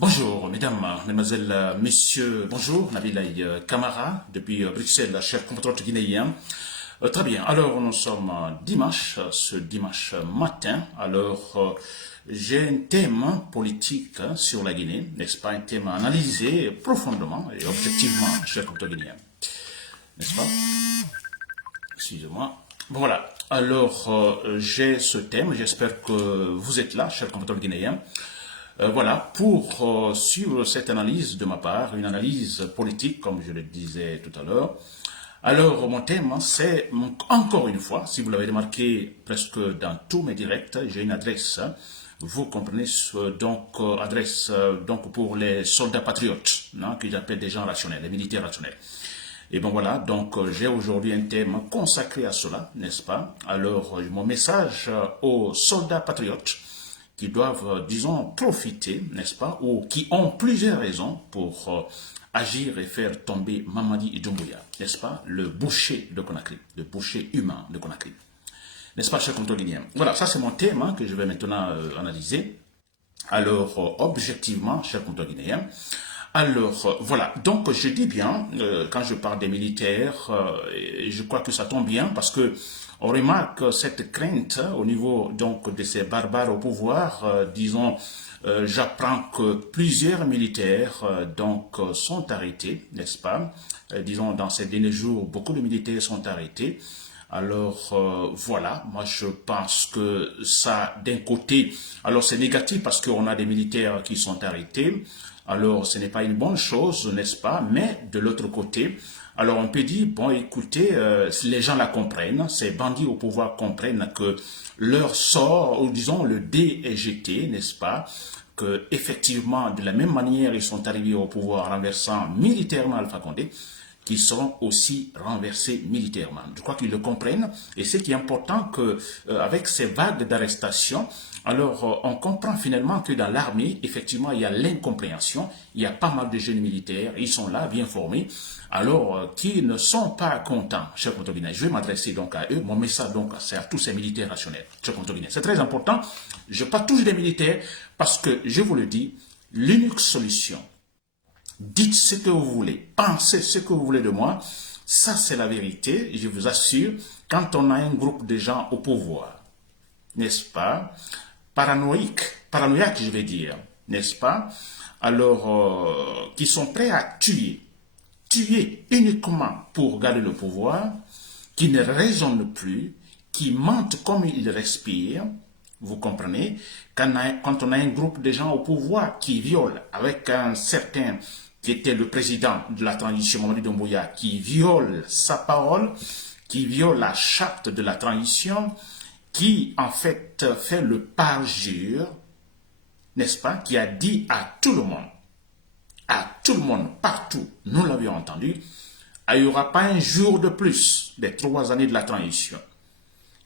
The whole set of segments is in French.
Bonjour, mesdames, mesdemoiselles, messieurs, bonjour, Nabilaï Kamara, depuis Bruxelles, cher compatriote guinéen. Très bien, alors nous sommes dimanche, ce dimanche matin. Alors, j'ai un thème politique sur la Guinée, n'est-ce pas? Un thème analysé profondément et objectivement, cher compatriote guinéen, n'est-ce pas? Excusez-moi. Bon, voilà, alors j'ai ce thème, j'espère que vous êtes là, cher compatriote guinéen. Voilà, pour suivre cette analyse de ma part, une analyse politique, comme je le disais tout à l'heure. Alors, mon thème, c'est, encore une fois, si vous l'avez remarqué presque dans tous mes directs, j'ai une adresse, vous comprenez, donc, adresse donc pour les soldats patriotes, hein, que j'appelle des gens rationnels, les militaires rationnels. Et bon voilà, donc j'ai aujourd'hui un thème consacré à cela, n'est-ce pas? Alors, mon message aux soldats patriotes, qui doivent, disons, profiter, n'est-ce pas, ou qui ont plusieurs raisons pour agir et faire tomber Mamadi Doumbouya, n'est-ce pas, le boucher de Conakry, le boucher humain de Conakry. N'est-ce pas, cher contrôleur? Voilà, ça c'est mon thème que je vais maintenant analyser. Alors, objectivement, cher contrôleur guinéen, alors, voilà, donc je dis bien, quand je parle des militaires, et je crois que ça tombe bien parce que on remarque cette crainte au niveau donc de ces barbares au pouvoir, disons, j'apprends que plusieurs militaires sont arrêtés, n'est-ce pas? Disons, dans ces derniers jours, beaucoup de militaires sont arrêtés. Alors voilà, moi je pense que ça, d'un côté, alors c'est négatif parce qu'on a des militaires qui sont arrêtés, alors ce n'est pas une bonne chose, n'est-ce pas? Mais de l'autre côté, alors on peut dire, bon écoutez, les gens la comprennent, ces bandits au pouvoir comprennent que leur sort, ou disons le dé est jeté, n'est-ce pas? Que effectivement, de la même manière, ils sont arrivés au pouvoir en renversant militairement Alpha Condé, qui seront aussi renversés militairement. Je crois qu'ils le comprennent et c'est qui est important que avec ces vagues d'arrestations, alors on comprend finalement que dans l'armée, effectivement, il y a l'incompréhension, il y a pas mal de jeunes militaires, ils sont là, bien formés, alors qui ne sont pas contents, chers contrôleurs. Je vais m'adresser donc à eux, mon message donc c'est à tous ces militaires rationnels, chers contrôleurs. C'est très important, je parle toujours des militaires parce que, je vous le dis, l'unique solution, dites ce que vous voulez, pensez ce que vous voulez de moi. Ça, c'est la vérité, je vous assure. Quand on a un groupe de gens au pouvoir, n'est-ce pas, paranoïaques, je vais dire, n'est-ce pas, alors, qui sont prêts à tuer uniquement pour garder le pouvoir, qui ne raisonnent plus, qui mentent comme ils respirent, vous comprenez, quand on a un groupe de gens au pouvoir qui violent avec un certain qui était le président de la transition, Mamadi Doumbouya, qui viole sa parole, qui viole la charte de la transition, qui en fait fait le parjure, n'est-ce pas, qui a dit à tout le monde, partout, nous l'avions entendu, il n'y aura pas un jour de plus des 3 années de la transition.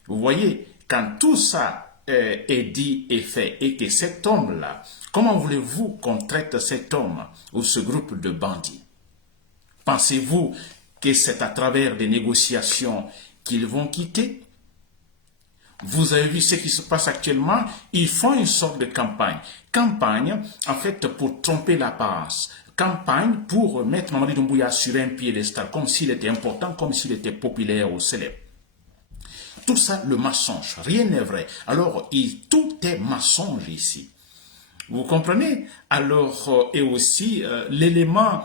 Vous voyez, quand tout ça est dit et fait, et que cet homme-là, comment voulez-vous qu'on traite cet homme ou ce groupe de bandits? Pensez-vous que c'est à travers des négociations qu'ils vont quitter? Vous avez vu ce qui se passe actuellement? Ils font une sorte de campagne. Campagne, en fait, pour tromper l'apparence. Campagne pour mettre Mamadi Doumbouya sur un piédestal, comme s'il était important, comme s'il était populaire ou célèbre. Tout ça, le mensonge, rien n'est vrai. Alors, tout est mensonge ici. Vous comprenez? Alors, et aussi, l'élément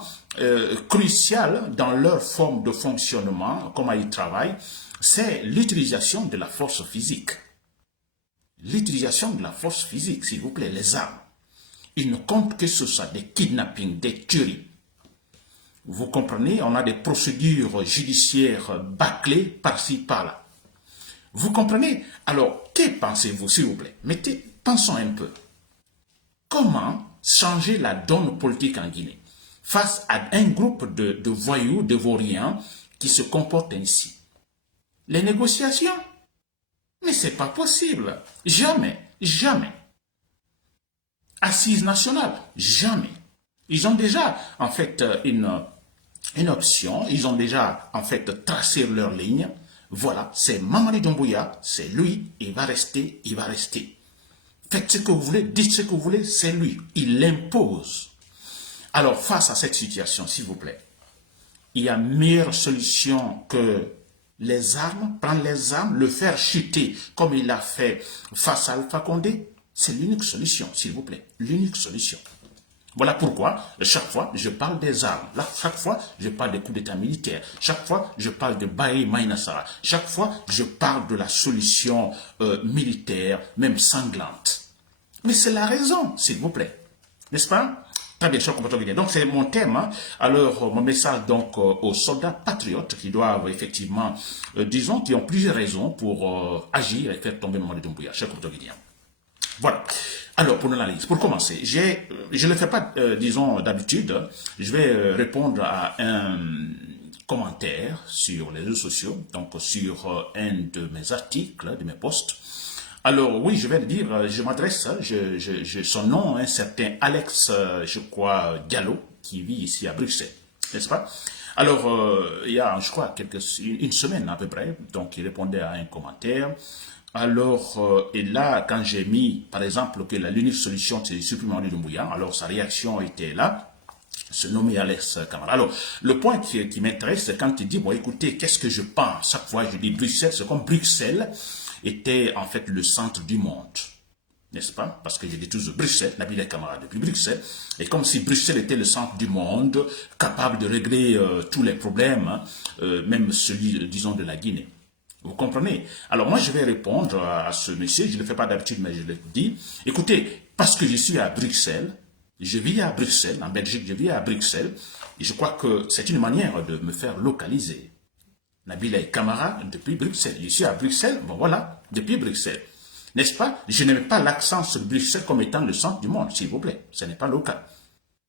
crucial dans leur forme de fonctionnement, comment ils travaillent, c'est l'utilisation de la force physique. L'utilisation de la force physique, s'il vous plaît, les armes. Ils ne comptent que ce soit des kidnappings, des tueries. Vous comprenez? On a des procédures judiciaires bâclées par-ci, par-là. Vous comprenez? Alors, que pensez-vous, s'il vous plaît? Pensons un peu. Comment changer la donne politique en Guinée face à un groupe de voyous, de vauriens qui se comportent ainsi? Les négociations? Mais c'est pas possible. Jamais, jamais. Assise nationale? Jamais. Ils ont déjà, en fait, une option. Ils ont déjà, en fait, tracé leur ligne. Voilà, c'est Mamadi Doumbouya, c'est lui, il va rester, il va rester. Faites ce que vous voulez, dites ce que vous voulez, c'est lui. Il l'impose. Alors, face à cette situation, s'il vous plaît, il y a meilleure solution que les armes, prendre les armes, le faire chuter comme il l'a fait face à Alpha Condé. C'est l'unique solution, s'il vous plaît. L'unique solution. Voilà pourquoi, chaque fois, je parle des armes. Là, chaque fois, je parle des coups d'état militaires. Chaque fois, je parle de Baye Maïnassara. Chaque fois, je parle de la solution militaire, même sanglante. Mais c'est la raison, s'il vous plaît. N'est-ce pas? Très bien, cher compatriotes guinéens. Donc, c'est mon thème. Hein. Alors, mon message donc aux soldats patriotes qui doivent effectivement, disons, qui ont plusieurs raisons pour agir et faire tomber Mamadi Doumbouya, cher compatriotes guinéens. Voilà. Alors, pour l'analyse, pour commencer, je ne le fais pas, disons, d'habitude. Je vais répondre à un commentaire sur les réseaux sociaux, donc sur un de mes articles, de mes posts. Alors, oui, je vais le dire, je m'adresse, son nom, un certain Alex, je crois, Diallo, qui vit ici à Bruxelles, n'est-ce pas? Alors, il y a, je crois, une semaine à peu près, donc il répondait à un commentaire. Alors, et là, quand j'ai mis, par exemple, que l'unique solution, c'est de supprimer Mamadi Doumbouya, alors sa réaction était là, se nommer Alex Camara. Alors, le point qui m'intéresse, c'est quand il dit, bon, écoutez, qu'est-ce que je pense? Chaque fois, je dis Bruxelles, c'est comme Bruxelles était en fait le centre du monde. N'est-ce pas? Parce que j'ai dit toujours Bruxelles, Nabil Camara depuis Bruxelles, et comme si Bruxelles était le centre du monde, capable de régler tous les problèmes, hein, même celui, disons, de la Guinée. Vous comprenez? Alors moi, je vais répondre à ce monsieur, je ne le fais pas d'habitude, mais je le dis. Écoutez, parce que je suis à Bruxelles, je vis à Bruxelles, en Belgique, je vis à Bruxelles, et je crois que c'est une manière de me faire localiser. Nabil Camara depuis Bruxelles. Je suis à Bruxelles, bon voilà, depuis Bruxelles. N'est-ce pas? Je ne mets pas l'accent sur Bruxelles comme étant le centre du monde, s'il vous plaît. Ce n'est pas le cas.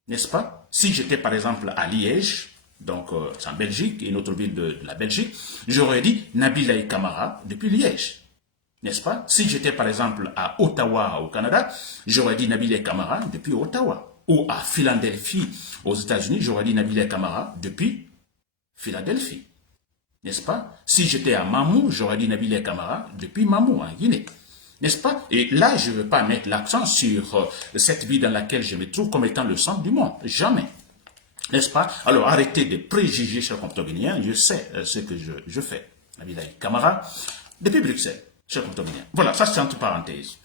N'est-ce pas? Si j'étais par exemple à Liège, donc c'est en Belgique, une autre ville de la Belgique, j'aurais dit Nabil Camara depuis Liège. N'est-ce pas? Si j'étais par exemple à Ottawa au Canada, j'aurais dit Nabil Camara depuis Ottawa. Ou à Philadelphie aux États-Unis, j'aurais dit Nabil Camara depuis Philadelphie. N'est-ce pas? Si j'étais à Mamou, j'aurais dit Nabil Camara depuis Mamou, en Guinée. N'est-ce pas? Et là, je ne veux pas mettre l'accent sur cette ville dans laquelle je me trouve comme étant le centre du monde. Jamais. N'est-ce pas? Alors, arrêtez de préjuger, chers compatriotes guinéens. Je sais ce que je fais. Nabil Camara, depuis Bruxelles, chers compatriotes guinéens. Voilà, ça c'est entre parenthèses.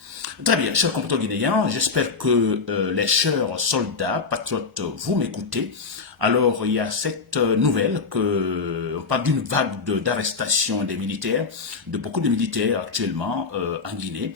Très bien, chers compatriotes guinéens, j'espère que les chers soldats, patriotes, vous m'écoutez. Alors, il y a cette nouvelle que, on parle d'une vague d'arrestation des militaires, de beaucoup de militaires actuellement en Guinée.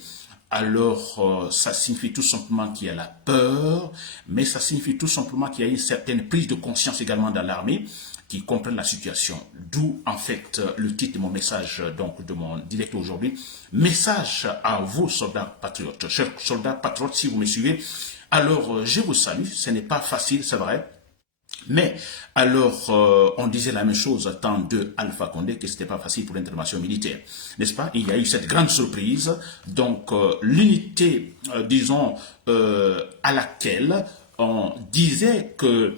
Alors, ça signifie tout simplement qu'il y a la peur, mais ça signifie tout simplement qu'il y a une certaine prise de conscience également dans l'armée qui comprennent la situation. D'où, en fait, le titre de mon message, donc, de mon direct aujourd'hui. Message à vous, soldats patriotes. Chers soldats patriotes, si vous me suivez, alors, je vous salue. Ce n'est pas facile, c'est vrai. Mais, alors, on disait la même chose tant de Alpha Condé que c'était pas facile pour l'intervention militaire. N'est-ce pas? Il y a eu cette grande surprise. Donc, l'unité, disons, à laquelle on disait que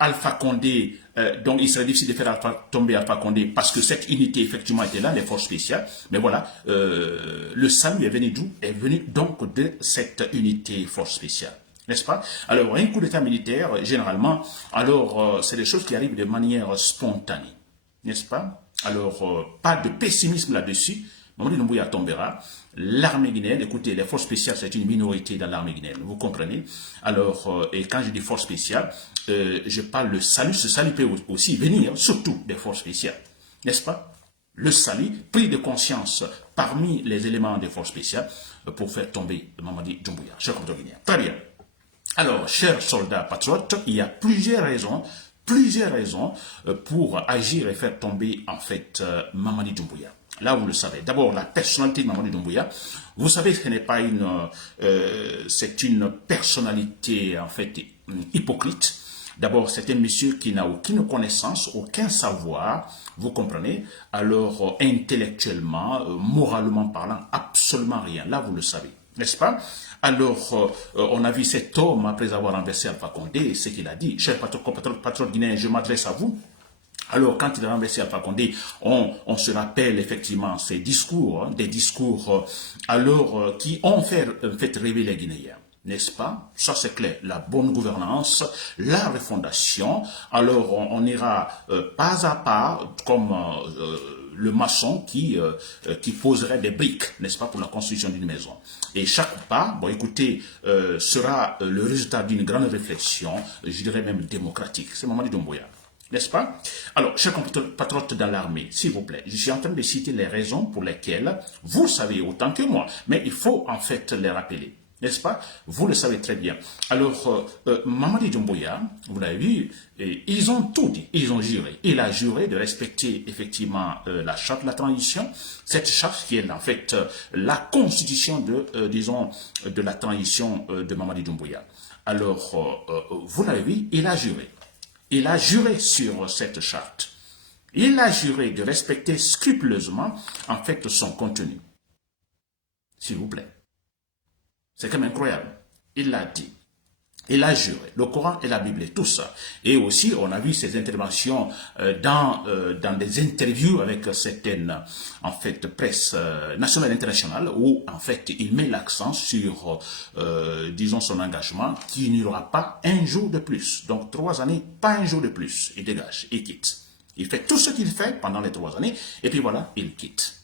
Alpha Condé, donc il serait difficile de faire tomber Alpha Condé parce que cette unité effectivement était là, les forces spéciales. Mais voilà, le salut est venu d'où? Est venu donc de cette unité force spéciale. N'est-ce pas? Alors, un coup d'état militaire, généralement, alors, c'est des choses qui arrivent de manière spontanée. N'est-ce pas? Alors, pas de pessimisme là-dessus. Mamadi Doumbouya tombera. L'armée guinéenne, écoutez, les forces spéciales, c'est une minorité dans l'armée guinéenne, vous comprenez? Alors, et quand je dis forces spéciales, je parle le salut. Ce salut peut aussi venir, surtout des forces spéciales. N'est-ce pas? Le salut, pris de conscience parmi les éléments des forces spéciales pour faire tomber Mamadi Doumbouya. Cher compatriotes guinéens. Très bien. Alors, chers soldats patriotes, il y a plusieurs raisons pour agir et faire tomber, en fait, Mamadi Doumbouya. Là, vous le savez. D'abord, la personnalité de Mamadi Doumbouya. Vous savez, ce n'est pas c'est une personnalité, en fait, hypocrite. D'abord, c'est un monsieur qui n'a aucune connaissance, aucun savoir, vous comprenez? Alors, intellectuellement, moralement parlant, absolument rien. Là, vous le savez. N'est-ce pas? Alors, on a vu cet homme, après avoir renversé Alpha Condé, ce qu'il a dit. Cher patriote guinéen, je m'adresse à vous. Alors, quand il a renversé Alpha Condé, on se rappelle effectivement ces discours, des discours qui ont fait rêver les Guinéens. N'est-ce pas? Ça c'est clair. La bonne gouvernance, la refondation. Alors, on ira pas à pas, comme le maçon qui poserait des briques, n'est-ce pas, pour la construction d'une maison. Et chaque pas, bon écoutez, sera le résultat d'une grande réflexion, je dirais même démocratique. C'est Mamadi Doumbouya. N'est-ce pas? Alors, chers compatriotes dans l'armée, s'il vous plaît, je suis en train de citer les raisons pour lesquelles vous savez autant que moi, mais il faut en fait les rappeler. N'est-ce pas? Vous le savez très bien. Alors, Mamadi Doumbouya, vous l'avez vu, ils ont tout dit, ils ont juré. Il a juré de respecter effectivement la charte de la transition, cette charte qui est en fait la constitution de la transition de Mamadi Doumbouya. Alors, vous l'avez vu, il a juré. Il a juré sur cette charte. Il a juré de respecter scrupuleusement, en fait, son contenu. S'il vous plaît. C'est quand même incroyable. Il l'a dit. Il a juré. Le Coran et la Bible, tout ça. Et aussi, on a vu ses interventions dans des interviews avec certaines, en fait, presse nationale et internationale, où, en fait, il met l'accent sur, disons, son engagement, qu'il n'y aura pas un jour de plus. Donc, 3 années, pas un jour de plus. Il dégage, il quitte. Il fait tout ce qu'il fait pendant les 3 années, et puis voilà, il quitte.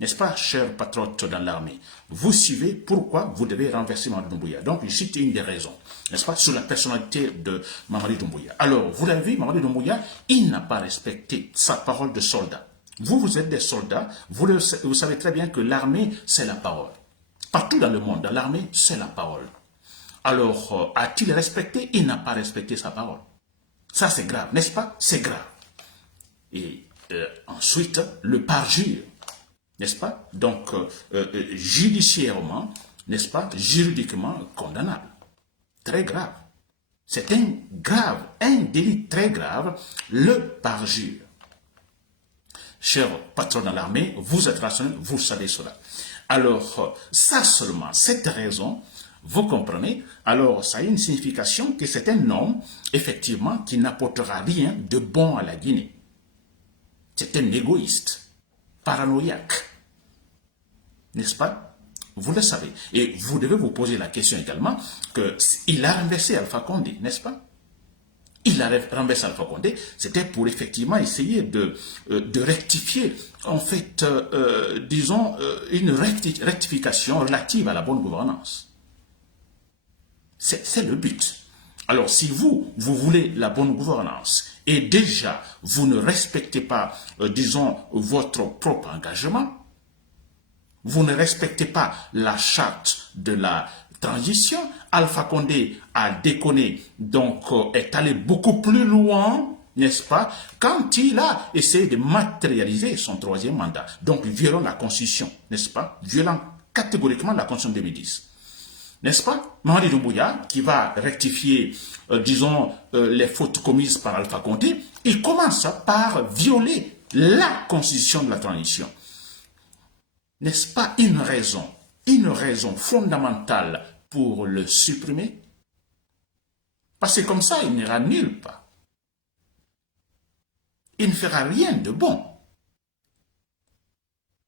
N'est-ce pas, chers patriotes dans l'armée? Vous suivez pourquoi vous devez renverser Mamadi Doumbouya. Donc, je cite une des raisons, n'est-ce pas, sur la personnalité de Mamadi Doumbouya. Alors, vous l'avez vu, Mamadi Doumbouya, il n'a pas respecté sa parole de soldat. Vous êtes des soldats, vous savez très bien que l'armée, c'est la parole. Partout dans le monde, dans l'armée, c'est la parole. Alors, a-t-il respecté? Il n'a pas respecté sa parole. Ça, c'est grave, n'est-ce pas? C'est grave. Et ensuite, le parjure. N'est-ce pas? Donc, judiciairement, n'est-ce pas? Juridiquement condamnable. Très grave. C'est un délit très grave, le parjure. Chers patrons dans l'armée, vous êtes rationnels, vous savez cela. Alors, ça seulement, cette raison, vous comprenez? Alors, ça a une signification que c'est un homme, effectivement, qui n'apportera rien de bon à la Guinée. C'est un égoïste, paranoïaque. N'est-ce pas? Vous le savez. Et vous devez vous poser la question également qu'il a renversé Alpha Condé, n'est-ce pas? Il a renversé Alpha Condé, c'était pour effectivement essayer de rectifier, en fait, disons, une rectification relative à la bonne gouvernance. C'est le but. Alors, si vous voulez la bonne gouvernance, et déjà, vous ne respectez pas, disons, votre propre engagement, vous ne respectez pas la charte de la transition, Alpha Condé a déconné, donc est allé beaucoup plus loin, n'est-ce pas, quand il a essayé de matérialiser son 3e mandat, donc violant la Constitution, n'est-ce pas, violant catégoriquement la Constitution de 2010. N'est-ce pas? Mamadi Doumbouya, qui va rectifier, disons, les fautes commises par Alpha Condé, il commence par violer la Constitution de la transition. N'est-ce pas une raison fondamentale pour le supprimer? Parce que comme ça, il n'ira nulle part. Il ne fera rien de bon.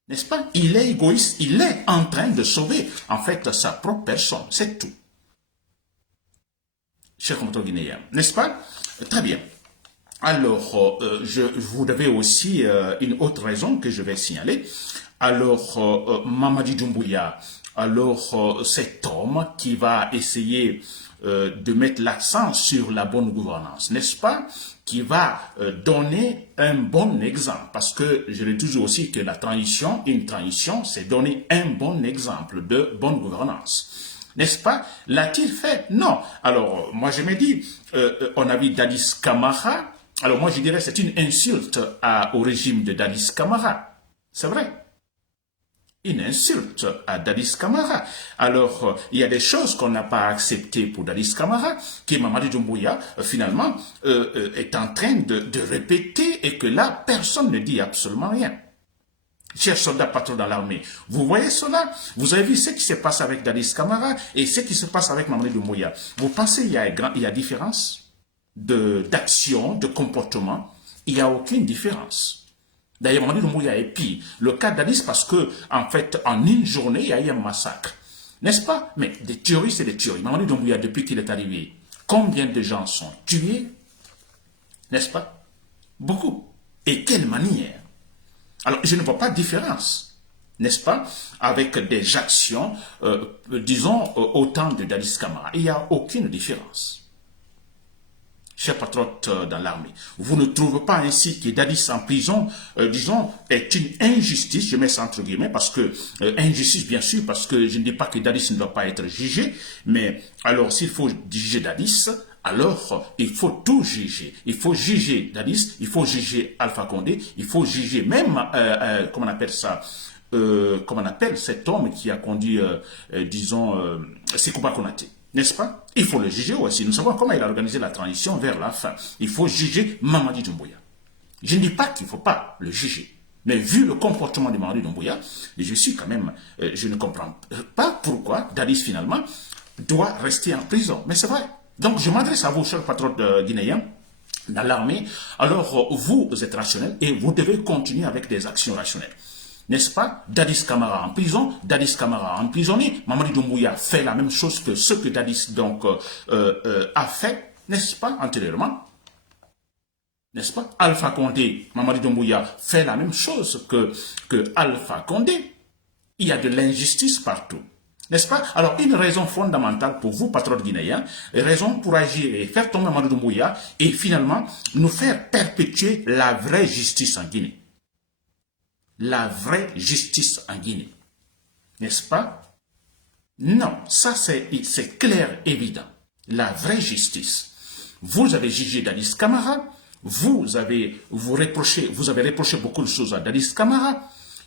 N'est-ce pas? Il est égoïste, il est en train de sauver, en fait, sa propre personne, c'est tout. Chers compatriotes guinéens, n'est-ce pas? Très bien. Alors, vous avez aussi une autre raison que je vais signaler. Alors, Mamadi Doumbouya, alors cet homme qui va essayer de mettre l'accent sur la bonne gouvernance, n'est-ce pas? Qui va donner un bon exemple, parce que je le dis aussi que une transition, c'est donner un bon exemple de bonne gouvernance. N'est-ce pas? L'a-t-il fait? Non. Alors, moi je me dis, on a vu Dadis Camara, alors moi je dirais c'est une insulte au régime de Dadis Camara. C'est vrai. Une insulte à Dadis Camara. Alors, il y a des choses qu'on n'a pas acceptées pour Dadis Camara, que Mamadi Doumbouya, finalement, est en train de répéter et que là, personne ne dit absolument rien. Chers soldats patrons dans l'armée, vous voyez cela? Vous avez vu ce qui se passe avec Dadis Camara et ce qui se passe avec Mamadi Doumbouya. Vous pensez qu'il y a différence d'action, de comportement? Il n'y a aucune différence. D'ailleurs, Mamadi Doumbouya est pire. Le cas d'Addis, parce que, en fait, en une journée, il y a eu un massacre. N'est-ce pas? Mais des tueries, c'est des tueries. Mamadi Doumbouya, depuis qu'il est arrivé, combien de gens sont tués? N'est-ce pas? Beaucoup. Et quelle manière? Alors, je ne vois pas de différence, n'est-ce pas, avec des actions, disons, au temps de Dadis Camara. Il n'y a aucune différence. Chers patriotes dans l'armée, vous ne trouvez pas ainsi que Dadis en prison, disons, est une injustice, je mets ça entre guillemets, parce que, injustice bien sûr, parce que je ne dis pas que Dadis ne doit pas être jugé, mais alors s'il faut juger Dadis, alors il faut tout juger. Il faut juger Dadis, il faut juger Alpha Condé, il faut juger même, comment on appelle ça, comment on appelle cet homme qui a conduit, disons, Sekouba Konaté. N'est-ce pas? Il faut le juger aussi. Nous savons comment il a organisé la transition vers la fin. Il faut juger Mamadi Doumbouya. Je ne dis pas qu'il ne faut pas le juger. Mais vu le comportement de Mamadi Doumbouya, je suis quand même, je ne comprends pas pourquoi Dadis finalement doit rester en prison. Mais c'est vrai. Donc je m'adresse à vous, chers patriotes guinéens, dans l'armée. Alors vous êtes rationnels et vous devez continuer avec des actions rationnelles. N'est-ce pas? Dadis Camara en prison, Dadis Camara emprisonné, Mamadi Doumbouya fait la même chose que ce que Dadis donc a fait, n'est-ce pas, antérieurement? N'est-ce pas? Alpha Condé, Mamadi Doumbouya fait la même chose que Alpha Condé. Il y a de l'injustice partout. N'est-ce pas? Alors, une raison fondamentale pour vous, patriotes guinéens, raison pour agir et faire tomber Mamadi Doumbouya et finalement nous faire perpétuer la vraie justice en Guinée. La vraie justice en Guinée. N'est-ce pas? Non, ça c'est clair, évident. La vraie justice. Vous avez jugé Dadis Camara, vous avez reproché beaucoup de choses à Dadis Camara.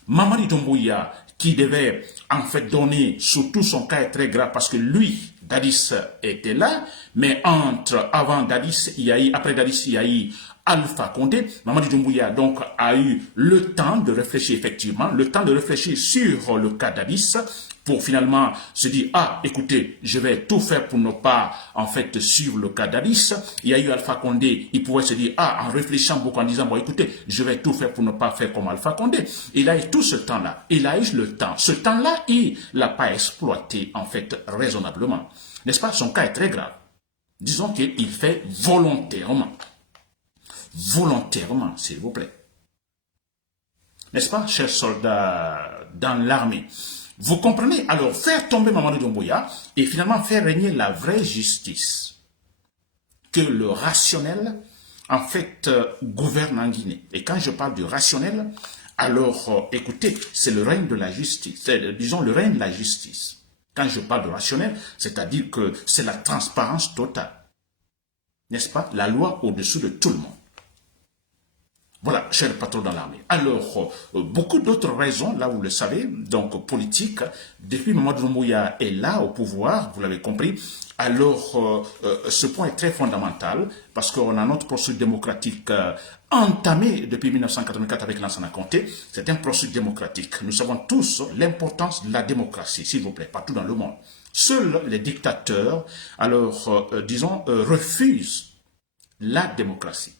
Mamadi Doumbouya, qui devait en fait donner, surtout son cas est très grave parce que lui, Dadis était là, mais avant Dadis, après Dadis, il y a eu Alpha Condé. Mamadi Doumbouya donc a eu le temps de réfléchir effectivement, le temps de réfléchir sur le cas Dadis pour finalement se dire, ah, écoutez, je vais tout faire pour ne pas, en fait, suivre le cas Dadis. Il y a eu Alpha Condé, il pouvait se dire, ah, en réfléchissant beaucoup, en disant, bon, écoutez, je vais tout faire pour ne pas faire comme Alpha Condé. Il a eu tout ce temps-là. Il a eu le temps. Ce temps-là, il l'a pas exploité, en fait, raisonnablement. N'est-ce pas? Son cas est très grave. Disons qu'il fait volontairement. Volontairement, s'il vous plaît. N'est-ce pas, chers soldats dans l'armée? Vous comprenez? Alors, faire tomber Mamadi Doumbouya et finalement faire régner la vraie justice. Que le rationnel, en fait, gouverne en Guinée. Et quand je parle du rationnel, alors, écoutez, c'est le règne de la justice. Disons, le règne de la justice. Quand je parle de rationnel, c'est-à-dire que c'est la transparence totale. N'est-ce pas? La loi au-dessus de tout le monde. Voilà, chers patrons dans l'armée. Alors, beaucoup d'autres raisons, là vous le savez, donc politiques, depuis Mamadi Doumbouya est là au pouvoir, vous l'avez compris, alors ce point est très fondamental parce qu'on a notre processus démocratique entamé depuis 1984 avec Lansana Conté, c'est un processus démocratique. Nous savons tous l'importance de la démocratie, s'il vous plaît, partout dans le monde. Seuls les dictateurs, alors, disons, refusent la démocratie.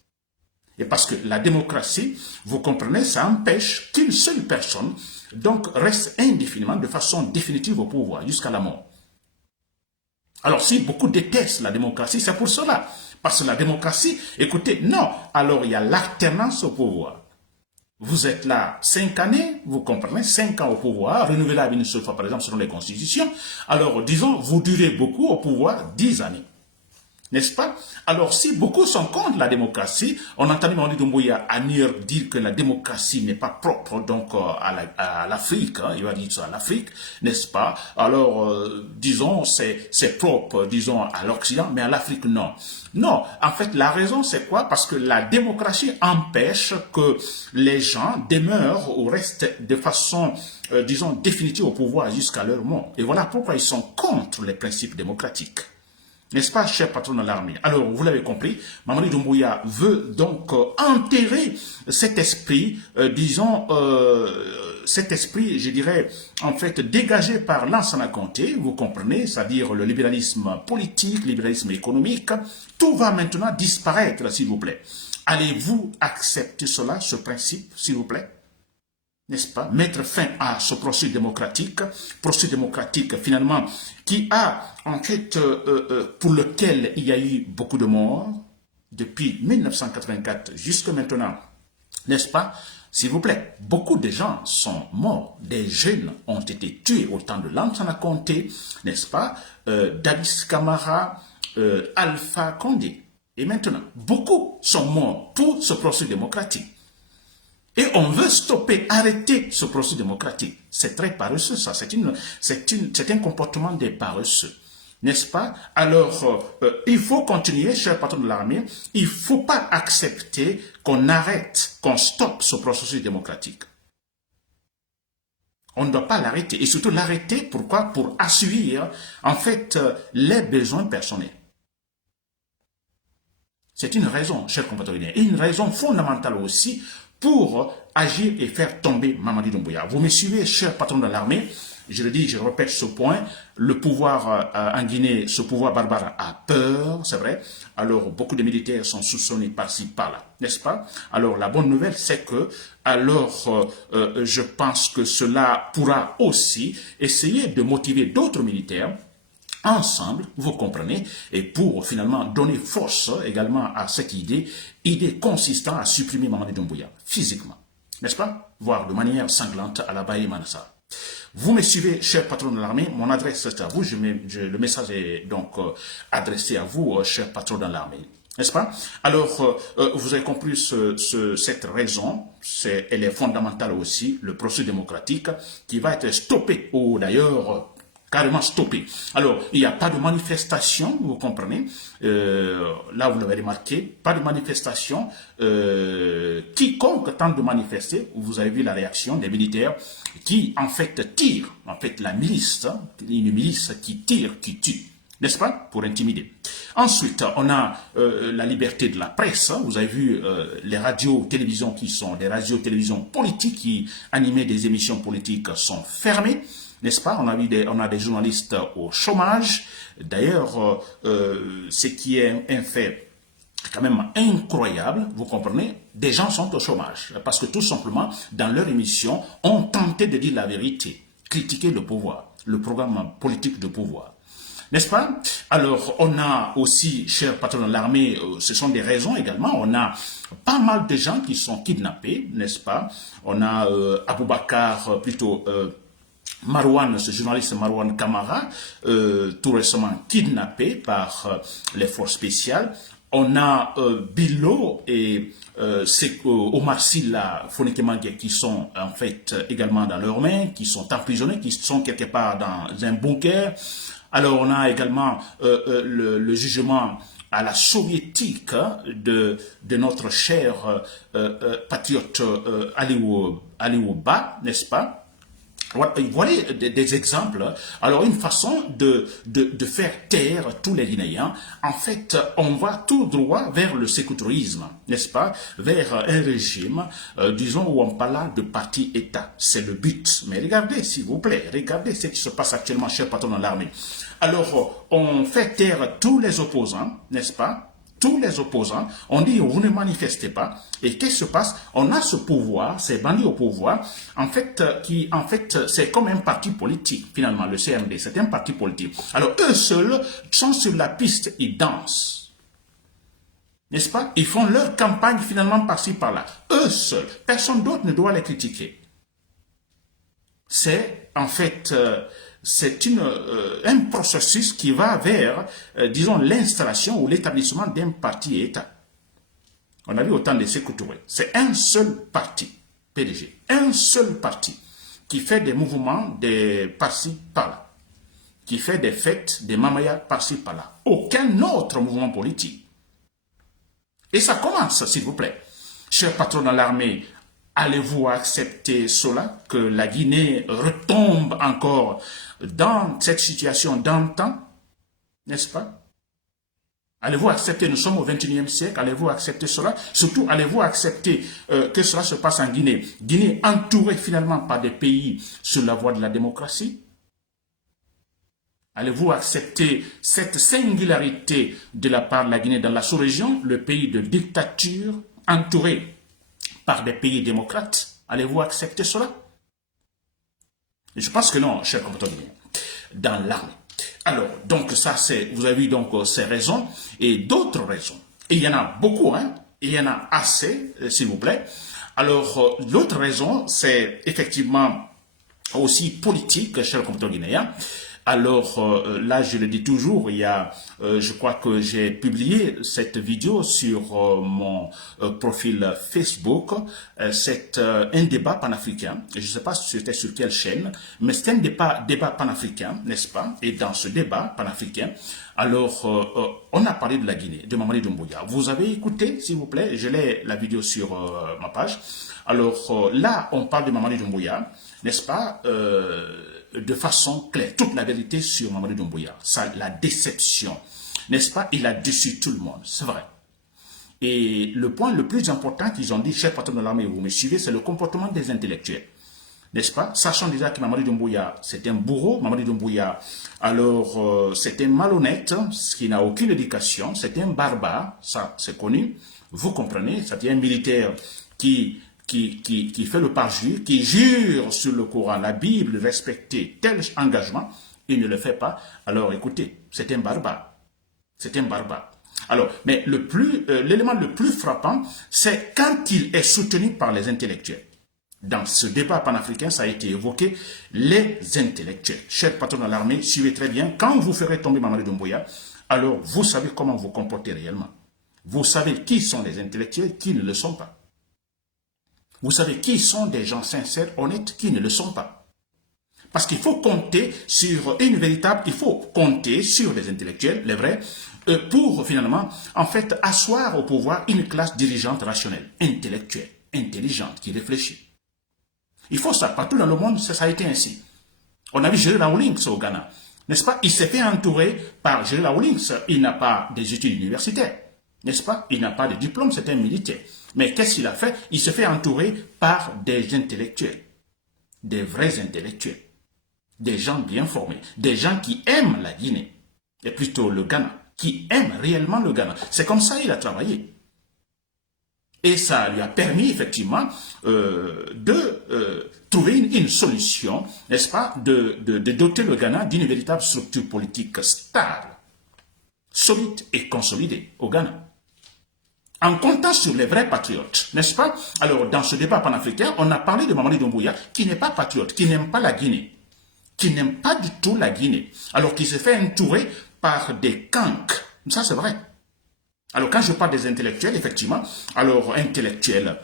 Et parce que la démocratie, vous comprenez, ça empêche qu'une seule personne donc reste indéfiniment, de façon définitive au pouvoir, jusqu'à la mort. Alors si beaucoup détestent la démocratie, c'est pour cela. Parce que la démocratie, écoutez, non, alors il y a l'alternance au pouvoir. Vous êtes là 5 années, vous comprenez, 5 ans au pouvoir, renouvelable une seule fois par exemple selon les constitutions. Alors disons, vous durez beaucoup au pouvoir 10 années. N'est-ce pas? Alors, si beaucoup sont contre la démocratie, on entend Mamadi Doumbouya dire que la démocratie n'est pas propre donc à l'Afrique, hein, il va dire ça à l'Afrique, n'est-ce pas? Alors, disons, c'est propre, disons, à l'Occident, mais à l'Afrique, non. Non, en fait, la raison, c'est quoi? Parce que la démocratie empêche que les gens demeurent ou restent de façon, disons, définitive au pouvoir jusqu'à leur mort. Et voilà pourquoi ils sont contre les principes démocratiques. N'est-ce pas, cher patron de l'armée? Alors, vous l'avez compris, Mamadi Doumbouya veut donc enterrer cet esprit, disons, cet esprit, je dirais, en fait, dégagé par Lansana Conté, vous comprenez, c'est-à-dire le libéralisme politique, le libéralisme économique, tout va maintenant disparaître, s'il vous plaît. Allez-vous accepter cela, ce principe, s'il vous plaît? N'est-ce pas? Mettre fin à ce processus démocratique finalement, qui a, en fait, pour lequel il y a eu beaucoup de morts, depuis 1984 jusqu'à maintenant, n'est-ce pas? S'il vous plaît, beaucoup de gens sont morts, des jeunes ont été tués au temps de Lansana Conté, n'est-ce pas? Dadis Camara, Alpha Condé. Et maintenant, beaucoup sont morts pour ce processus démocratique. Et on veut stopper, arrêter ce processus démocratique. C'est très paresseux, ça. C'est un comportement des paresseux. N'est-ce pas? Alors, il faut continuer, cher patron de l'armée, il ne faut pas accepter qu'on arrête, qu'on stoppe ce processus démocratique. On ne doit pas l'arrêter. Et surtout l'arrêter, pourquoi? Pour assurer, en fait, les besoins personnels. C'est une raison, cher compatriotes, et une raison fondamentale aussi pour agir et faire tomber Mamadi Doumbouya. Vous me suivez, cher patron de l'armée, je le dis, je répète ce point, le pouvoir en Guinée, ce pouvoir barbare a peur, c'est vrai. Alors, beaucoup de militaires sont soupçonnés par-ci, par-là, n'est-ce pas? Alors, la bonne nouvelle, c'est que, alors, je pense que cela pourra aussi essayer de motiver d'autres militaires ensemble, vous comprenez, et pour finalement donner force également à cette idée consistant à supprimer Mamadi Doumbouya, physiquement, n'est-ce pas? Voire de manière sanglante à la Baye Manassa. Vous me suivez, cher patron de l'armée, mon adresse est à vous, le message est donc adressé à vous, cher patron de l'armée. N'est-ce pas? Alors, vous avez compris cette raison, elle est fondamentale aussi, le processus démocratique qui va être stoppé, ou d'ailleurs carrément stoppé. Alors, il n'y a pas de manifestation, vous comprenez, là vous l'avez remarqué, pas de manifestation, quiconque tente de manifester, vous avez vu la réaction des militaires qui en fait tirent, en fait la milice, une milice qui tire, qui tue, n'est-ce pas, pour intimider. Ensuite, on a la liberté de la presse. Vous avez vu les radios-télévisions qui sont des radios-télévisions politiques qui animaient des émissions politiques sont fermées. N'est-ce pas? On a des journalistes au chômage. D'ailleurs, ce qui est un fait quand même incroyable, vous comprenez, des gens sont au chômage. Parce que tout simplement, dans leur émission, ont tenté de dire la vérité, critiquer le pouvoir, le programme politique de pouvoir. N'est-ce pas? Alors, on a aussi, cher patron de l'armée, ce sont des raisons également, on a pas mal de gens qui sont kidnappés, n'est-ce pas? On a Aboubakar, plutôt... Marwan, ce journaliste Marwan Camara, tout récemment kidnappé par les forces spéciales. On a Bilo et Omar Silla Fonikemangue qui sont en fait également dans leurs mains, qui sont emprisonnés, qui sont quelque part dans un bunker. Alors on a également le jugement à la soviétique de notre cher patriote Aliou Ba, n'est-ce pas? Voilà des exemples. Alors, une façon de faire taire tous les Guinéens. En fait, on va tout droit vers le sécourisme, n'est-ce pas? Vers un régime, disons, où on parle de parti-État. C'est le but. Mais regardez, s'il vous plaît, regardez ce qui se passe actuellement, cher patron de l'armée. Alors, on fait taire tous les opposants, n'est-ce pas? Tous les opposants, on dit vous ne manifestez pas. Et qu'est-ce qui se passe? On a ce pouvoir, ces bandits au pouvoir, en fait, c'est comme un parti politique, finalement, le CMD, c'est un parti politique. Alors, eux seuls sont sur la piste, ils dansent. N'est-ce pas? Ils font leur campagne, finalement, par-ci, par-là. Eux seuls. Personne d'autre ne doit les critiquer. C'est, en fait... c'est un processus qui va vers, disons, l'installation ou l'établissement d'un parti-État. On a vu autant de Sékou Touré. C'est un seul parti, PDG. Un seul parti qui fait des mouvements de par-ci, par-là. Qui fait des fêtes, des mamayas par-ci, par-là. Aucun autre mouvement politique. Et ça commence, s'il vous plaît. Cher patron de l'armée, allez-vous accepter cela, que la Guinée retombe encore dans cette situation d'antan, n'est-ce pas? Allez-vous accepter, nous sommes au XXIe siècle, allez-vous accepter cela? Surtout, allez-vous accepter que cela se passe en Guinée? Guinée entourée finalement par des pays sur la voie de la démocratie? Allez-vous accepter cette singularité de la part de la Guinée dans la sous-région, le pays de dictature, entouré par des pays démocrates, allez-vous accepter cela? Je pense que non, chers compatriotes, dans l'armée. Alors, donc ça, c'est, vous avez vu donc ces raisons et d'autres raisons. Et il y en a beaucoup, hein, il y en a assez, s'il vous plaît. Alors, l'autre raison, c'est effectivement aussi politique, chers compatriotes guinéens. Alors là, je le dis toujours, il y a, je crois que j'ai publié cette vidéo sur mon profil Facebook. C'est un débat panafricain. Je ne sais pas si c'était sur quelle chaîne, mais c'est un débat panafricain, n'est-ce pas? Et dans ce débat panafricain, alors on a parlé de la Guinée, de Mamadi Doumbouya. Vous avez écouté, s'il vous plaît? Je l'ai la vidéo sur ma page. Alors là, on parle de Mamadi Doumbouya, n'est-ce pas? De façon claire, toute la vérité sur Mamadi Doumbouya, la déception, n'est-ce pas? Il a déçu tout le monde, c'est vrai. Et le point le plus important qu'ils ont dit, chers patrons de l'armée, vous me suivez, c'est le comportement des intellectuels, n'est-ce pas? Sachant déjà que Mamadi Doumbouya, c'est un bourreau, Mamadi Doumbouya, alors c'est un malhonnête, qui n'a aucune éducation, c'est un barbare, ça c'est connu, vous comprenez, c'est un militaire qui fait le parjure, qui jure sur le Coran, la Bible, respecter tel engagement, il ne le fait pas. Alors écoutez, c'est un barbare. C'est un barbare. Alors, mais l'élément le plus frappant, c'est quand il est soutenu par les intellectuels. Dans ce débat panafricain, ça a été évoqué, les intellectuels. Chers patrons de l'armée, suivez très bien, quand vous ferez tomber Mamadi Doumbouya, alors vous savez comment vous comporter réellement. Vous savez qui sont les intellectuels, qui ne le sont pas. Vous savez qui sont des gens sincères, honnêtes, qui ne le sont pas. Parce qu'il faut compter sur il faut compter sur les intellectuels, les vrais, pour finalement, en fait, asseoir au pouvoir une classe dirigeante rationnelle, intellectuelle, intelligente, qui réfléchit. Il faut ça, partout dans le monde, ça a été ainsi. On a vu Jerry Rawlings au Ghana, n'est-ce pas? Il s'est fait entourer par Jerry Rawlings, il n'a pas des études universitaires, n'est-ce pas? Il n'a pas de diplôme, c'est un militaire. Mais qu'est-ce qu'il a fait? Il se fait entourer par des intellectuels, des vrais intellectuels, des gens bien formés, des gens qui aiment la Guinée, et plutôt le Ghana, qui aiment réellement le Ghana. C'est comme ça qu'il a travaillé. Et ça lui a permis effectivement de trouver une solution, n'est-ce pas, de doter le Ghana d'une véritable structure politique stable, solide et consolidée au Ghana. En comptant sur les vrais patriotes, n'est-ce pas? Alors, dans ce débat panafricain, on a parlé de Mamadi Doumbouya, qui n'est pas patriote, qui n'aime pas la Guinée, qui n'aime pas du tout la Guinée, alors qu'il se fait entourer par des cancres. Ça, c'est vrai. Alors, quand je parle des intellectuels, effectivement, alors, intellectuels,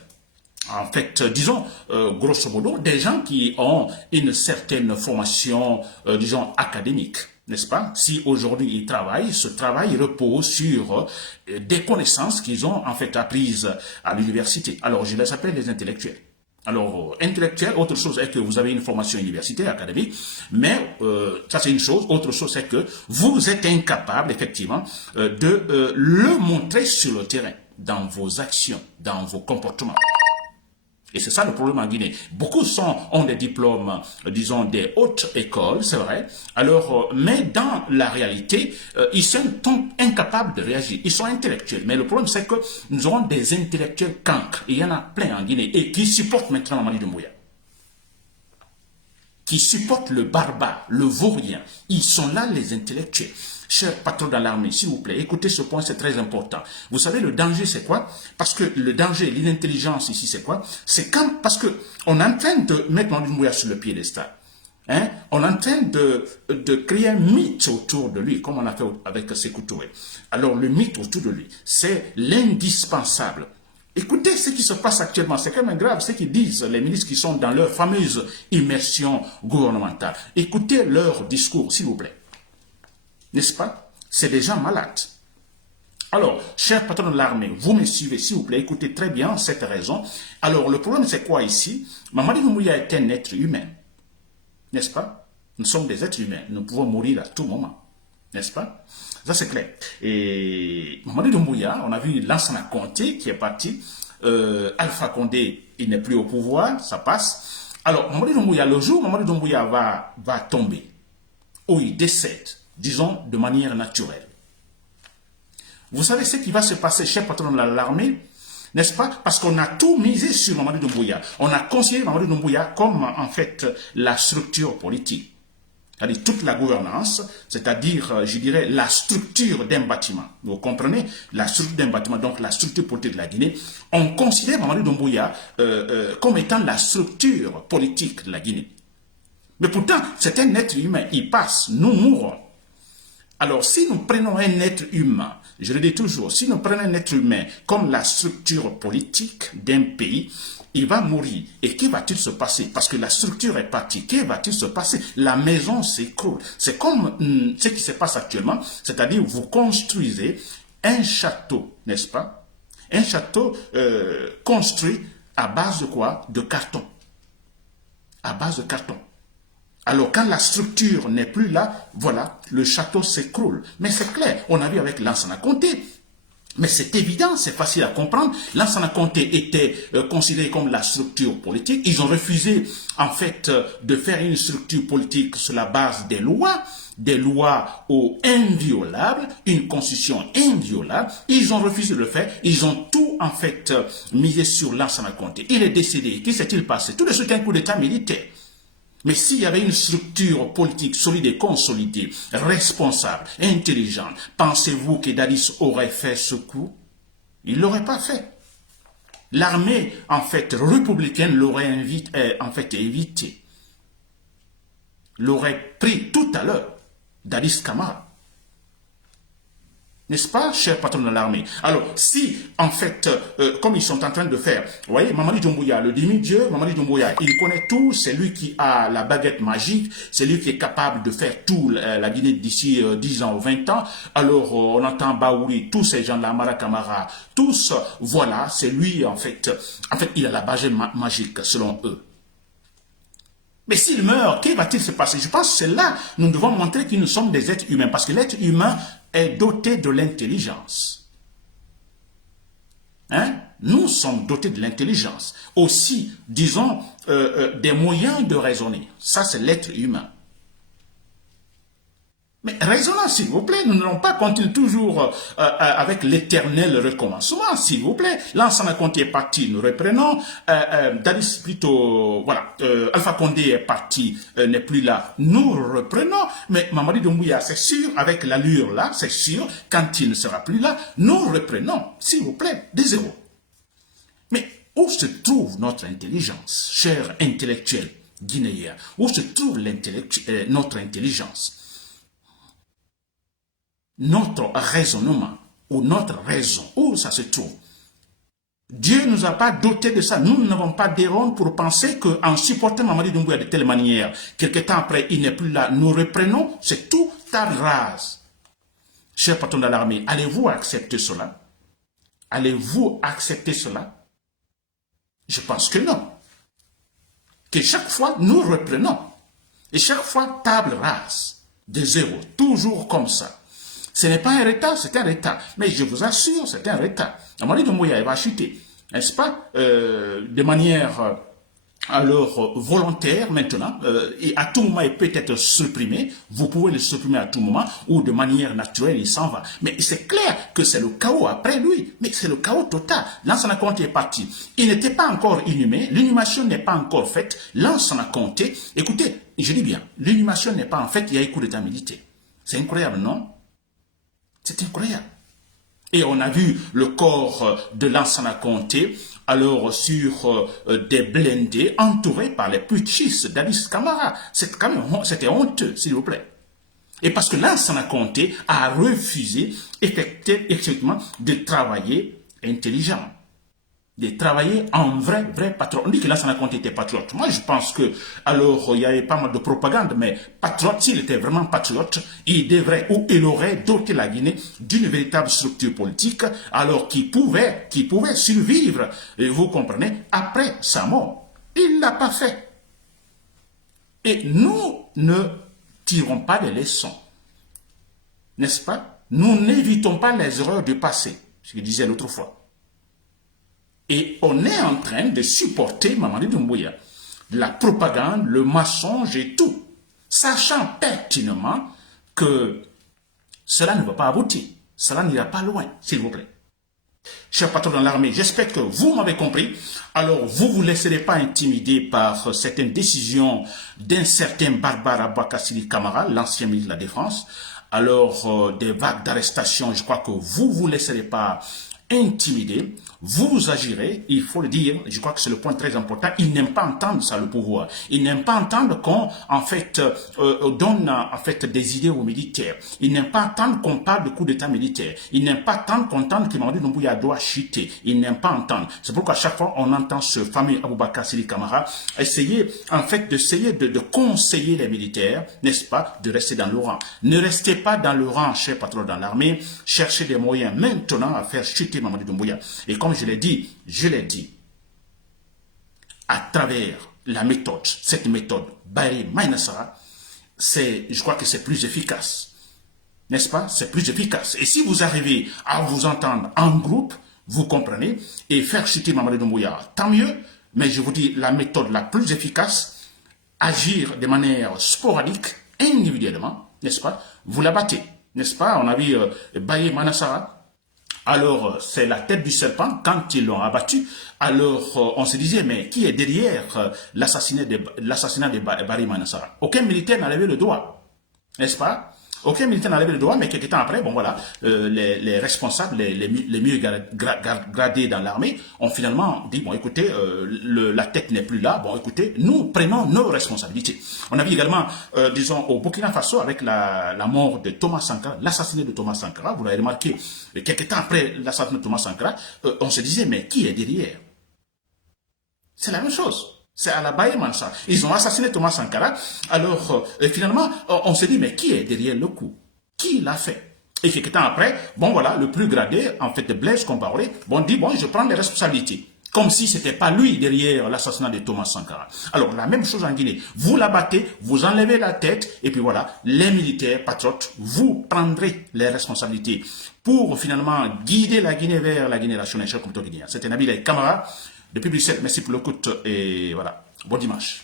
en fait, disons, grosso modo, des gens qui ont une certaine formation, disons, académique. N'est-ce pas? Si aujourd'hui ils travaillent, ce travail repose sur des connaissances qu'ils ont en fait apprises à l'université. Alors je les appelle les intellectuels. Alors intellectuel, autre chose est que vous avez une formation universitaire, académique, mais ça c'est une chose. Autre chose c'est que vous êtes incapable effectivement de le montrer sur le terrain, dans vos actions, dans vos comportements. Et c'est ça le problème en Guinée. Beaucoup ont des diplômes, disons, des hautes écoles, c'est vrai. Alors, mais dans la réalité, ils sont incapables de réagir. Ils sont intellectuels. Mais le problème, c'est que nous aurons des intellectuels cancres. Et il y en a plein en Guinée. Et qui supportent maintenant Mamadi Doumbouya. Qui supportent le barbare, le vaurien. Ils sont là, les intellectuels. Chers patrons dans l'armée, s'il vous plaît, écoutez ce point, c'est très important. Vous savez, le danger, c'est quoi? Parce que le danger, l'inintelligence ici, c'est quoi? C'est quand, parce que on est en train de mettre Mamadi Doumbouya sur le piédestal. Hein? On est en train de créer un mythe autour de lui, comme on a fait avec Sékou Touré. Alors, le mythe autour de lui, c'est l'indispensable. Écoutez ce qui se passe actuellement, c'est quand même grave ce qu'ils disent les ministres qui sont dans leur fameuse immersion gouvernementale. Écoutez leur discours, s'il vous plaît. N'est-ce pas? C'est des gens malades. Alors, chers patrons de l'armée, vous me suivez, s'il vous plaît, écoutez très bien cette raison. Alors, le problème, c'est quoi ici? Mamadi Doumbouya est un être humain. N'est-ce pas? Nous sommes des êtres humains. Nous pouvons mourir à tout moment. N'est-ce pas? Ça, c'est clair. Et Mamadi Doumbouya, on a vu Lansana Conté qui est parti. Alpha Condé, il n'est plus au pouvoir, ça passe. Alors, Mamadi Doumbouya, le jour où Mamadi Doumbouya va tomber, où il décède, disons, de manière naturelle. Vous savez ce qui va se passer, chers patrons de l'armée? N'est-ce pas? Parce qu'on a tout misé sur Mamadou Doumbouya. On a considéré Mamadou Doumbouya comme, en fait, la structure politique. C'est-à-dire toute la gouvernance, c'est-à-dire, je dirais, la structure d'un bâtiment. Vous comprenez? La structure d'un bâtiment, donc la structure politique de la Guinée. On considère Mamadou Doumbouya comme étant la structure politique de la Guinée. Mais pourtant, c'est un être humain. Il passe, nous mourons. Alors, si nous prenons un être humain, je le dis toujours, si nous prenons un être humain comme la structure politique d'un pays, il va mourir. Et qu'est-il va-t-il se passer? Parce que la structure est partie. Qu'est-il va-t-il se passer? La maison s'écroule. C'est comme ce qui se passe actuellement, c'est-à-dire vous construisez un château, n'est-ce pas? Un château construit à base de quoi? De carton. À base de carton. Alors, quand la structure n'est plus là, voilà, le château s'écroule. Mais c'est clair, on a vu avec Lansana Conté. Mais c'est évident, c'est facile à comprendre. Lansana Conté était considéré comme la structure politique. Ils ont refusé, en fait, de faire une structure politique sur la base des lois inviolables, une constitution inviolable. Ils ont refusé de le faire. Ils ont tout, en fait, misé sur Lansana Conté. Il est décédé. Qu'est-ce qui s'est-il passé? Tout de suite, un coup d'État militaire. Mais s'il y avait une structure politique solide et consolidée, responsable, intelligente, pensez-vous que Dadis aurait fait ce coup? Il ne l'aurait pas fait. L'armée, en fait, républicaine l'aurait en fait évité. L'aurait pris tout à l'heure, Dadis Camara. N'est-ce pas, cher patron de l'armée? Alors, si, en fait, comme ils sont en train de faire, vous voyez, Mamadi Doumbouya, le demi-dieu, Mamadi Doumbouya, il connaît tout, c'est lui qui a la baguette magique, c'est lui qui est capable de faire tout la Guinée d'ici 10 ans ou 20 ans. Alors, on entend Baouri, tous ces gens-là, Mara Camara, tous, voilà, c'est lui, en fait, il a la baguette magique, selon eux. Mais s'il meurt, qu'est-ce va-t-il se passer? Je pense que c'est là, nous devons montrer que nous sommes des êtres humains, parce que l'être humain est doté de l'intelligence. Hein? Nous sommes dotés de l'intelligence. Aussi, disons, des moyens de raisonner. Ça, c'est l'être humain. Mais raisonnons, s'il vous plaît, nous n'allons pas continuer toujours avec l'éternel recommencement, s'il vous plaît. Lansana Conté est parti, nous reprenons. Dadis plutôt, voilà, Alpha Condé est parti, n'est plus là, nous reprenons. Mais Mamadi Doumbouya, c'est sûr, avec l'allure là, c'est sûr, quand il ne sera plus là, nous reprenons, s'il vous plaît, des zéros. Mais où se trouve notre intelligence, cher intellectuel guinéen? Où se trouve notre intelligence? Notre raisonnement ou notre raison, où ça se trouve? Dieu ne nous a pas doté de ça. Nous n'avons pas d'erreur pour penser qu'en supportant Mamadi Doumbouya de telle manière, quelque temps après, il n'est plus là, nous reprenons, c'est tout à rase. Cher patron de l'armée, allez-vous accepter cela? Allez-vous accepter cela? Je pense que non. Que chaque fois, nous reprenons. Et chaque fois, table rase, de zéro, toujours comme ça. Ce n'est pas un retard, c'est un retard. Mais je vous assure, c'est un retard. Mamadi Doumbouya va chuter, n'est-ce pas, de manière alors volontaire maintenant, et à tout moment il peut être supprimé. Vous pouvez le supprimer à tout moment, ou de manière naturelle, il s'en va. Mais c'est clair que c'est le chaos après lui. Mais c'est le chaos total. Lansana Conté est parti. Il n'était pas encore inhumé. L'inhumation n'est pas encore faite. Lansana Conté, écoutez, je dis bien, l'inhumation n'est pas en fait, il y a un coup d'état militaire. C'est incroyable, non? C'est incroyable. Et on a vu le corps de Lansana Conté, alors sur des blindés entourés par les putschistes d'Adis Camara. C'était honteux, s'il vous plaît. Et parce que Lansana Conté a refusé effectivement de travailler intelligent, de travailler en vrai patron. On dit que Lansana Conté était patriote. Moi, je pense que, alors, il y avait pas mal de propagande, mais patriote, s'il était vraiment patriote, il devrait, ou il aurait doté la Guinée d'une véritable structure politique, alors qui pouvait survivre, et vous comprenez, après sa mort. Il ne l'a pas fait. Et nous ne tirons pas des leçons. N'est-ce pas? Nous n'évitons pas les erreurs du passé, ce que je disais l'autre fois. Et on est en train de supporter Mamadi Doumbouya, la propagande, le mensonge et tout, sachant pertinemment que cela ne va pas aboutir, cela n'ira pas loin, s'il vous plaît. chers patrons dans l'armée, j'espère que vous m'avez compris. Alors, vous vous laisserez pas intimider par certaines décisions d'un certain Barbara Aboubacar Camara, l'ancien ministre de la Défense. Alors, des vagues d'arrestation, je crois que vous vous laisserez pas intimider, vous agirez, il faut le dire, je crois que c'est le point très important, ils n'aiment pas entendre ça, le pouvoir. Ils n'aiment pas entendre qu'on, en fait, donne, en fait, des idées aux militaires. Ils n'aiment pas entendre qu'on parle de coup d'état militaire. Ils n'aiment pas entendre qu'on entende que Mamadou Doumbouya doit chuter. Ils n'aiment pas entendre. C'est pourquoi à chaque fois, on entend ce fameux Aboubacar Sili Camara essayer, en fait, de conseiller les militaires, n'est-ce pas, de rester dans le rang. Ne restez pas dans le rang, chers patrons dans l'armée. Cherchez des moyens maintenant à faire chuter Mamadou Doumbouya. Et comme je l'ai dit, à travers la méthode, cette méthode, Baye Maïnassara, je crois que c'est plus efficace. N'est-ce pas? C'est plus efficace. Et si vous arrivez à vous entendre en groupe, vous comprenez, et faire chuter Mamadou Doumbouya, tant mieux, mais je vous dis, la méthode la plus efficace, agir de manière sporadique, individuellement, n'est-ce pas? Vous la battez, n'est-ce pas? On a vu Baye Maïnassara. Alors, c'est la tête du serpent quand ils l'ont abattu. Alors, on se disait, mais qui est derrière l'assassinat de Baye Maïnassara? Aucun militaire n'a levé le doigt, n'est-ce pas? Aucun militaire n'a levé le doigt, mais quelques temps après, bon voilà, les responsables, les mieux gradés dans l'armée ont finalement dit, bon écoutez, la tête n'est plus là, bon écoutez, nous prenons nos responsabilités. On a vu également, disons, au Burkina Faso, avec la mort de Thomas Sankara, l'assassinat de Thomas Sankara, vous l'avez remarqué, quelques temps après l'assassinat de Thomas Sankara, on se disait, mais qui est derrière? C'est la même chose. C'est à la Baye Maïnassara. Ils ont assassiné Thomas Sankara. Alors, finalement, on se dit, mais qui est derrière le coup? Qui l'a fait? Et quelques temps après, bon voilà, le plus gradé, en fait, Blaise Compaoré, bon dit, bon, je prends les responsabilités. Comme si c'était pas lui derrière l'assassinat de Thomas Sankara. Alors, la même chose en Guinée. Vous la battez, vous enlevez la tête, et puis voilà, les militaires patriotes, vous prendrez les responsabilités pour finalement guider la Guinée vers la Guinée nationale, cher comité guinéen. C'était Nabil Camara. Depuis Bruxelles, merci pour l'écoute et voilà, bon dimanche.